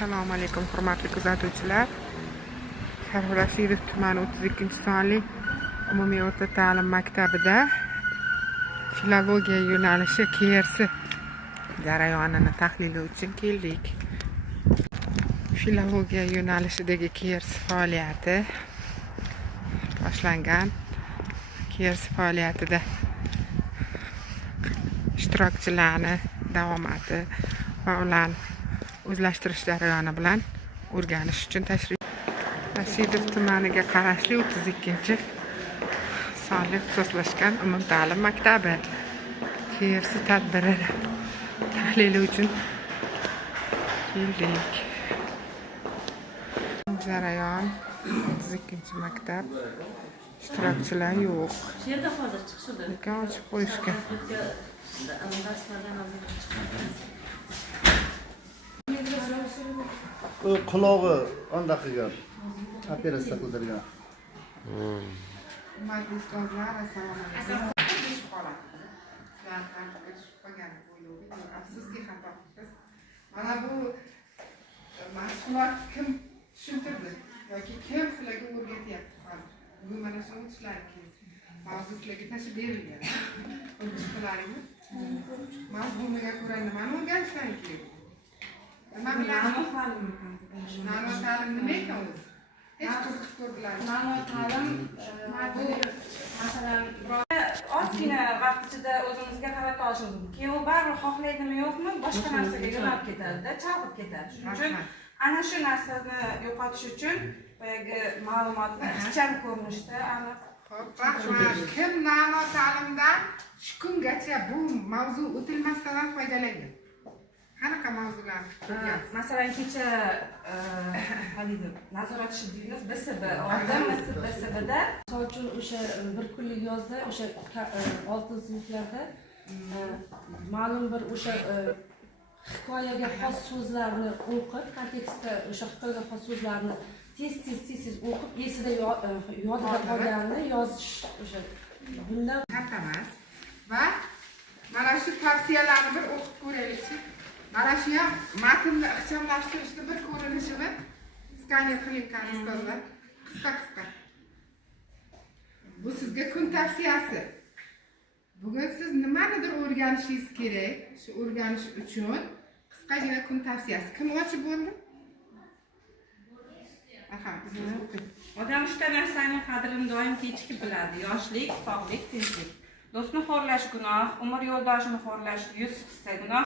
Assalomu alaykum hurmatli kuzatuvchilar. Sharqrashidov tumani 32-sonli umumiy o'rta ta'lim maktabida filologiya yo'nalishi KRS jarayonini tahlili uchun keldik. Filologiya yo'nalishidagi KRS faoliyati boshlangan. KRS faoliyatida ishtirokchilarni davomati va ularni o'zlashtirish jarayoni bilan o'rganish uchun Rashidov tumaniga qarashli 32-sonli ixtisoslashgan umumta'lim maktabi KRS tadbiri tahlili uchun keldik. Jarayon 32-maktab, ishtirokchilar yo'q. Lekin ochib qo'yishgan. Qulog'i onda qilgan, operatsiya qildirgan. Majlislar assalomu alaykum. Afsuski xato qildik. Mana bu mashg'ulot kim tushuntirdi yoki kim sizlarga o'rgatyapti hozir? Bu mana shu o'qishlar kerak. Mavzu sizlarga tashib berilgan. O'qishlaringiz mazmuniga ko'ra nimani o'rganishlar kerak? Nima ta'lim nima ekan o'zi? Hech qiziqib ko'rdilarmi? Ta'lim bu masalan ozgina vaqt ichida o'zimizga qarata olishimiz mumkin. Keyin u baribir xohlaydimi yo'qmi boshqa narsaga yo'nalib ketadi-da, chalg'ib ketadi. Shuning uchun ana shu narsani yo'qotish uchun boyagi ma'lumotni ixcham ko'rinishda aniq. Rahmat. Kim nano ta'limdan shu kungacha bu mavzu o'tilmasdan foydalangan? Qanaqa mavzular? Masalan, kecha haligi nazoratchi deymiz, BSB oldim, BSBda misol uchun o'sha bir kunlik yozda o'sha 6 sinflarda ma'lum bir o'sha hikoyaga xos so'zlarni o'qib, kontekstda o'sha hikoyaga xos so'zlarni tez o'qib, esida yodida qolganini yozish o'sha bundan emas. Va mana shu tavsiyalarni bir o'qib ko'raylik. Mana shu ham matnni ixchamlashtirishni bir ko'rinishini skaner qiling ustozlar. Qisqa. Bu sizga kun tavsiyasi. Bugun siz nimanidir o'rganishingiz kerak. Shu o'rganish uchun qisqagina kun tavsiyasi. Kim ochib bo'ldi? Aha, odam 3 ta narsaning qadrini doim kechikib biladi: yoshlik, sog'lik, tinchlik. Do'stni xo'rlash gunoh, umr yo'ldoshini xo'rlash 100 hissa gunoh.